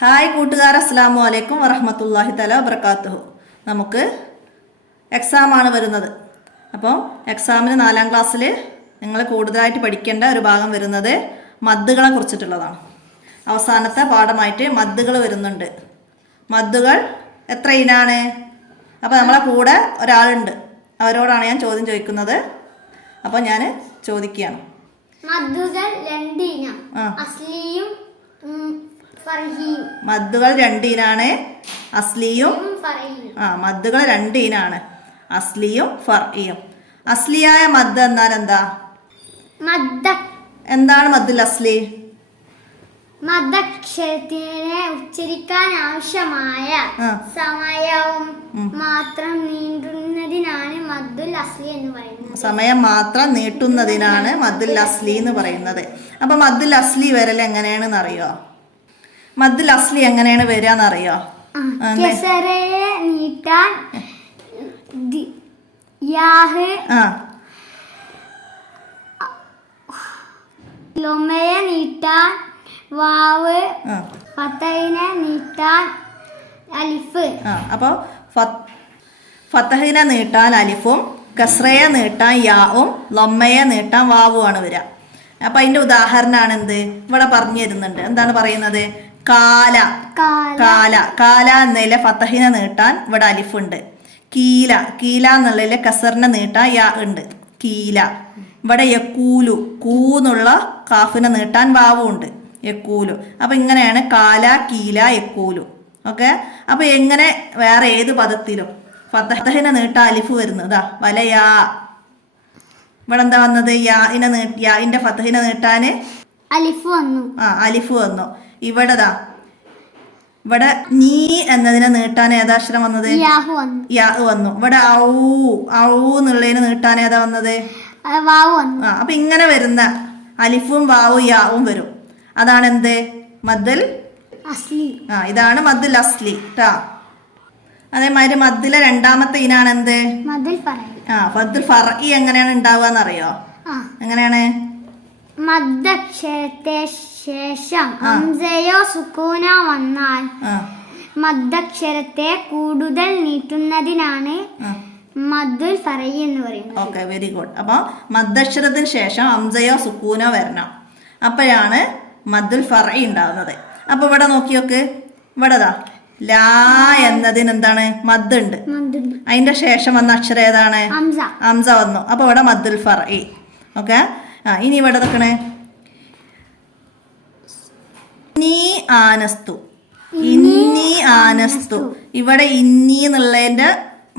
Hi കൂട്ടുകാർ, അസ്സലാമു അലൈക്കും വറഹ്മത്തുള്ളാഹി തആല വബറകാതുഹു. നമുക്ക് എക്സാമാണ് വരുന്നത്. അപ്പോൾ എക്സാമിന് 4ാം ക്ലാസ്സിൽ നിങ്ങൾ കൂടുതലായിട്ട് പഠിക്കേണ്ട ഒരു ഭാഗം വരുന്നത് മദ്ദുകളെ കുറിച്ചിട്ടുള്ളതാണ്. അവസാനത്തെ പാഠമായിട്ട് മദ്ദുകൾ വരുന്നുണ്ട്. മദ്ദുകൾ എത്ര ഇനാണ്? അപ്പോൾ നമ്മളെ കൂടെ ഒരാളുണ്ട്, അവരോടാണ് ഞാൻ ചോദ്യം ചോദിക്കുന്നത്. അപ്പോൾ ഞാൻ ചോദിക്കുകയാണ്. മദ്ദുകൾ 2 ഇനം, അസ്ലിയും ഫർഹിയും. മദ്ദുകൾ 2 ഇനാണ്, അസ്ലിയും മദ്ദുകൾ 2 ഇനാണ്, അസ്ലിയും ഫർഇയും. അസ്ലിയായ മദ്ദ് എന്നാൽ എന്താ? എന്താണ് മദ്ദുൽ അസ്ലി? മദ്ദക്ഷരത്തിനെ ഉച്ചരിക്കാൻ ആവശ്യമായ സമയവും മാത്രം നീട്ടുന്നതിനാണ് മദ്ദുൽ അസ്ലി എന്ന് പറയുന്നത്. സമയം മാത്രം നീട്ടുന്നതിനാണ് മദ്ദുൽ അസ്ലി എന്ന് പറയുന്നത്. അപ്പൊ മദ്ദുൽ അസ്ലി വരൽ എങ്ങനെയാണെന്ന് അറിയോ? മദ്ദുൽ അസ്ലി എങ്ങനെയാണ് വരിക അറിയോ? കെസറയെ നീട്ടാൻ യാഹ്, ലൊമയെ നീട്ടാൻ വാവ്, ഫതഹിനെ നീട്ടാൻ അലിഫ്. അപ്പോൾ ഫതഹിനെ നീട്ടാൻ അലിഫും, കസ്രയെ നീട്ടാൻ യാവും, ലൊമ്മയെ നീട്ടാൻ വാവുമാണ് വരിക. അപ്പൊ അതിന്റെ ഉദാഹരണമാണ് എന്ത് ഇവിടെ പറഞ്ഞു തരുന്നുണ്ട്. എന്താണ് പറയുന്നത്? കാല. കാല കാല എന്നതിലെ ഫതഹിനെ നീട്ടാൻ ഇവിടെ അലിഫുണ്ട്. കീല കീല എന്നുള്ളതിലെ കസറിനെ നീട്ടാൻ യാ ഉണ്ട്. കീല. ഇവിടെ യക്കൂലു കൂന്നുള്ള കാഫിനെ നീട്ടാൻ വാവും ഉണ്ട്. യക്കൂലു. അപ്പൊ ഇങ്ങനെയാണ് കാല, കീല, യക്കൂലു. ഓക്കെ. അപ്പൊ എങ്ങനെ വേറെ ഏത് പദത്തിലും ഫതഹിനെ നീട്ടാൻ അലിഫ് വരുന്നതാ വലയാ. ഇവിടെ എന്താ വന്നത്? യാഇന്റെ ഫതഹിനെ നീട്ടാന് അലിഫ് വന്നു. അലിഫ് വന്നു. ഇവിടെ നീ എന്നതിനെ നീട്ടാൻ ഏതാ അക്ഷരം വന്നത്? യാ വന്നു. ഇവിടെ ഔ എന്നുള്ളതിന് നീട്ടാൻ ഏതാ വന്നത്? അപ്പൊ ഇങ്ങനെ വരുന്ന അലിഫും വാവും യാവും വരും. അതാണ് എന്ത്? മദ്ദുൽ അസ്ലി. ഇതാണ് മദ്ദുൽ അസ്ലി ട്ടാ. അതേമാതിരി മദ്ദിലെ 2ാമത്തെ ഇനാണ് എന്ത്? മദ്ദുൽ ഫർഇ. എങ്ങനെയാണ് ഉണ്ടാവുക അറിയോ? എങ്ങനെയാണ്? മദ്ദക്ഷരത്തെ ശേഷം ഹംസയോ സുക്കൂനോ വന്നാൽ മദ്ദക്ഷരത്തെ കൂടുതൽ നീട്ടുന്നതിനാണ് മദ്ദുൽ ഫർഇ എന്ന് പറയുന്നത്. Okay, very good. അപ്പൊ മദ്ദക്ഷരത്തിന് ശേഷം ഹംസയോ സുക്കൂനോ വരണം, അപ്പോഴാണ് മദ്ദുൽ ഫർഇ ഉണ്ടാവുന്നത്. അപ്പൊ ഇവിടെ നോക്കിയോക്ക്, ഇവിടെ ലാ എന്നതിന് എന്താണ്? മദ് ഉണ്ട്. അതിന്റെ ശേഷം വന്ന അക്ഷരം ഏതാണ്? ഹംസ വന്നു. അപ്പൊ ഇവിടെ മദ്ദുൽ ഫർഇ. ഓക്കെ. ഇനി ഇവിടെ നോക്കണേ. ഇന്നി ആനസ്തു. ഇന്നി ആനസ്തു. ഇവിടെ ഇന്നി എന്നുള്ളതിന്റെ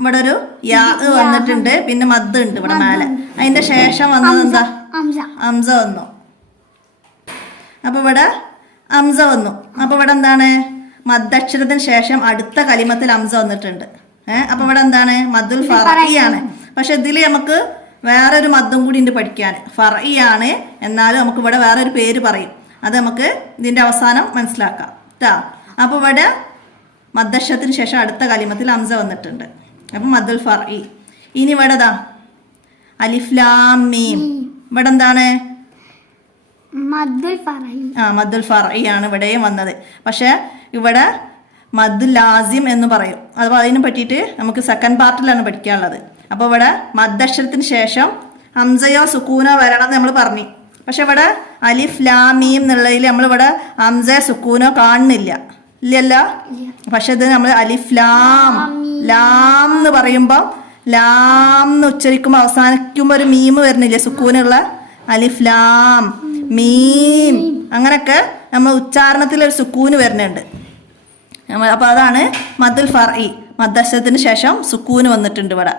ഇവിടെ ഒരു യാ വന്നിട്ടുണ്ട്, പിന്നെ മദ് ഉണ്ട് ഇവിടെ മേലെ. അതിന്റെ ശേഷം വന്നത് എന്താ? ഹംസ വന്നു. അപ്പൊ ഇവിടെ ഹംസ വന്നു. അപ്പൊ ഇവിടെ എന്താണ്? മദ്ദക്ഷരത്തിന് ശേഷം അടുത്ത കലിമത്തിൽ ഹംസ വന്നിട്ടുണ്ട്. അപ്പൊ ഇവിടെ എന്താണ്? മദ്ദുൽ ഫർഇ ആണ്. പക്ഷെ ഇതിൽ നമുക്ക് വേറൊരു മദ്ദും കൂടി ഉണ്ട് പഠിക്കാൻ. ഫർഇ ആണ്, എന്നാലും നമുക്ക് ഇവിടെ വേറൊരു പേര് പറയും. അത് നമുക്ക് ഇതിന്റെ അവസാനം മനസ്സിലാക്കാം ട്ടാ. അപ്പൊ ഇവിടെ മദ്ദക്ഷരത്തിന് ശേഷം അടുത്ത കലിമത്തിൽ ഹംസ വന്നിട്ടുണ്ട്. അപ്പൊ മദ്ദുൽ ഫർഇ. ഇനി ഇവിടെ അലിഫ് ലാം മീം. ഇവിടെ എന്താണ്? മദ്ദുൽ ഫർഇ ആണ് ഇവിടെയും വന്നത്. പക്ഷെ ഇവിടെ മദ്ദുൽ ലാസിം എന്ന് പറയും. അപ്പോൾ അതിനെ പറ്റിയിട്ട് നമുക്ക് സെക്കൻഡ് പാർട്ടിലാണ് പഠിക്കാനുള്ളത്. അപ്പോൾ ഇവിടെ മദ്ദക്ഷരത്തിന് ശേഷം ഹംസയോ സുക്കൂനോ വരണം എന്ന് നമ്മൾ പറഞ്ഞു. പക്ഷെ ഇവിടെ അലിഫ് ലാം മീം എന്നുള്ളതിൽ നമ്മളിവിടെ ഹംസയോ സുക്കൂനോ കാണുന്നില്ല, ഇല്ലല്ലോ. പക്ഷെ ഇത് നമ്മൾ അലിഫ് ലാം ലാം എന്ന് പറയുമ്പോൾ ലാം എന്ന് ഉച്ചരിക്കുമ്പോൾ അവസാനിക്കുമ്പോൾ ഒരു മീം വരുന്നില്ലേ സുക്കൂനുള്ള? അലിഫ് ലാം മീം അങ്ങനൊക്കെ നമ്മൾ ഉച്ചാരണത്തിൽ ഒരു സുക്കൂന് വരുന്നുണ്ട്. അപ്പൊ അതാണ് മദ്ദുൽ ഫർഇ. മദ്ദക്ഷരത്തിന് ശേഷം സുക്കൂന് വന്നിട്ടുണ്ട് ഇവിടെ.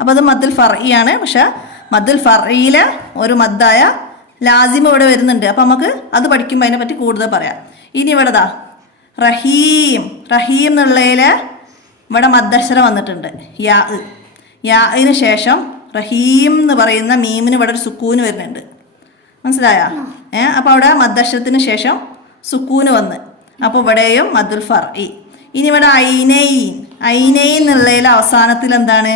അപ്പൊ അത് മദ്ദുൽ ഫർഇ ആണ്. പക്ഷെ മദ്ദുൽ ഫർഇയിലെ ഒരു മദ്ദായ ലാസിം ഇവിടെ വരുന്നുണ്ട്. അപ്പൊ നമുക്ക് അത് പഠിക്കുമ്പോൾ അതിനെ പറ്റി കൂടുതൽ പറയാം. ഇനി ഇവിടെ റഹീം. റഹീം എന്നുള്ളതില് ഇവിടെ മദ്ദക്ഷരം വന്നിട്ടുണ്ട് യാഇന് ശേഷം റഹീം എന്ന് പറയുന്ന മീമിന് ഇവിടെ ഒരു സുക്കൂന് വരുന്നുണ്ട്. മനസ്സിലായോ? അപ്പൊ അവിടെ മദ്ദക്ഷരത്തിന് ശേഷം സുക്കൂന് വന്ന്, അപ്പൊ ഇവിടെയും മദ്ദുൽ ഫർഇ. ഇനി ഇവിടെ ഐനൈൻ. ഐനൈൻ എന്നുള്ളതിൽ അവസാനത്തിൽ എന്താണ്?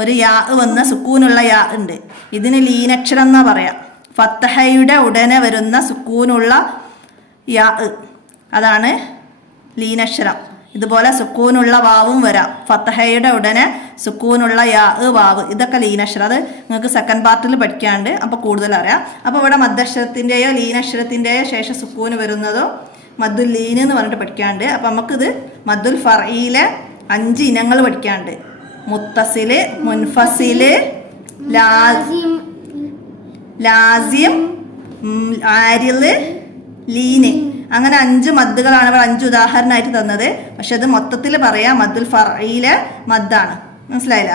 ഒരു യാ വന്ന സുക്കൂനുള്ള യാ ഉണ്ട്. ഇതിന് ലീനക്ഷരം എന്നാ പറയാം. ഫത്തഹയുടെ ഉടനെ വരുന്ന സുക്കൂനുള്ള യാ, അതാണ് ലീനക്ഷരം. ഇതുപോലെ സുക്കൂനുള്ള വാവും വരാം. ഫത്തഹയുടെ ഉടനെ സുക്കൂനുള്ള യാ വാവ്, ഇതൊക്കെ ലീനക്ഷരം. അത് നിങ്ങൾക്ക് സെക്കൻഡ് പാർട്ടിൽ പഠിക്കാണ്ട്, അപ്പോൾ കൂടുതൽ അറിയാം. അപ്പോൾ ഇവിടെ മദ്ദക്ഷരത്തിൻ്റെയോ ലീനക്ഷരത്തിൻ്റെയോ ശേഷം സുക്കൂന് വരുന്നതോ മദ്ദുൽ ലീൻ എന്ന് പറഞ്ഞിട്ട് പഠിക്കാണ്ട്. അപ്പം നമുക്കിത് മദ്ദുൽ ഫർഇയിലെ 5 ഇനങ്ങൾ പഠിക്കാണ്ട്. മുത്തസില്, മുൻഫസില്, ലാസിം, ആരില്, ലീന്, അങ്ങനെ 5 മദ്ദുകളാണ് ഇവിടെ 5 ഉദാഹരണമായിട്ട് തന്നത്. പക്ഷെ അത് മൊത്തത്തിൽ പറയാം മദ്ദുൽ ഫർഇയിലെ മദ്ദാണ്. മനസ്സിലായില്ല?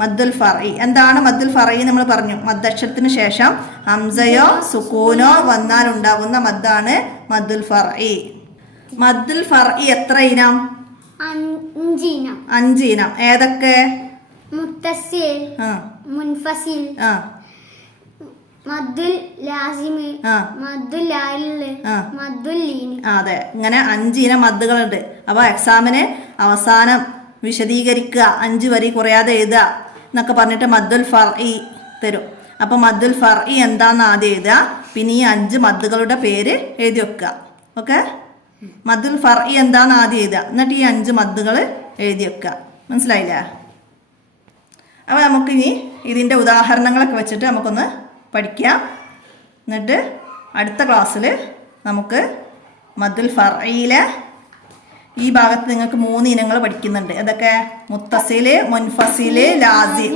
മദ്ദുൽ ഫർഇ എന്താണ്? മദ്ദുൽ ഫർഇ നമ്മൾ പറഞ്ഞു, മദ്ദക്ഷരത്തിന് ശേഷം ഹംസയോ സുക്കൂനോ വന്നാൽ ഉണ്ടാകുന്ന മദ്ദാണ് മദ്ദുൽ ഫർഇ. മദ്ദുൽ ഫർഇ എത്ര ഇനം? 5 ഇനം. ഏതൊക്കെ? മുത്തസിൽ, മുൻഫസിൽ, മദ്ദുൽ ലാസിം, മദ്ദുൽ ആരിൽ, മദ്ദുൽ ലീൻ. അതെ, ഇങ്ങനെ 5 ഇനം മദ്ദുകളുണ്ട്. അപ്പോൾ എക്സാമിന് അവസാനം വിശദീകരിക്കുക, 5 വരി കുറയാതെ എഴുതുക എന്നൊക്കെ പറഞ്ഞിട്ട് മദ്ദുൽ ഫർഇ തരും. അപ്പോൾ മദ്ദുൽ ഫർഇ എന്താണെന്ന് ആദ്യം എഴുതുക, പിന്നെ ഈ 5 മദ്ദുകളുടെ പേര് എഴുതി വെക്കുക. ഓക്കെ, മദ്ദുൽ ഫർഇ എന്താണെന്ന് ആദ്യം എഴുതുക, എന്നിട്ട് ഈ 5 മദ്ദുകൾ എഴുതി വെക്കുക. മനസ്സിലായില്ലേ? അപ്പോൾ നമുക്കിനി ഇതിൻ്റെ ഉദാഹരണങ്ങളൊക്കെ വെച്ചിട്ട് നമുക്കൊന്ന് പഠിക്കാം. എന്നിട്ട് അടുത്ത ക്ലാസ്സിൽ നമുക്ക് മദ്ദുൽ ഫർഇയിലെ ഈ ഭാഗത്ത് നിങ്ങൾക്ക് 3 ഇനങ്ങൾ പഠിക്കുന്നുണ്ട്. അതൊക്കെ മുത്തസില്, മുൻഫസില്, ലാസിം.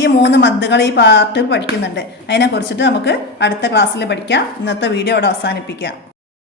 ഈ 3 മദ്ദുകൾ ഈ പാർട്ടിൽ പഠിക്കുന്നുണ്ട്. അതിനെ കുറിച്ചിട്ട് നമുക്ക് അടുത്ത ക്ലാസ്സിൽ പഠിക്കാം. ഇന്നത്തെ വീഡിയോ ഇവിടെ അവസാനിപ്പിക്കാം.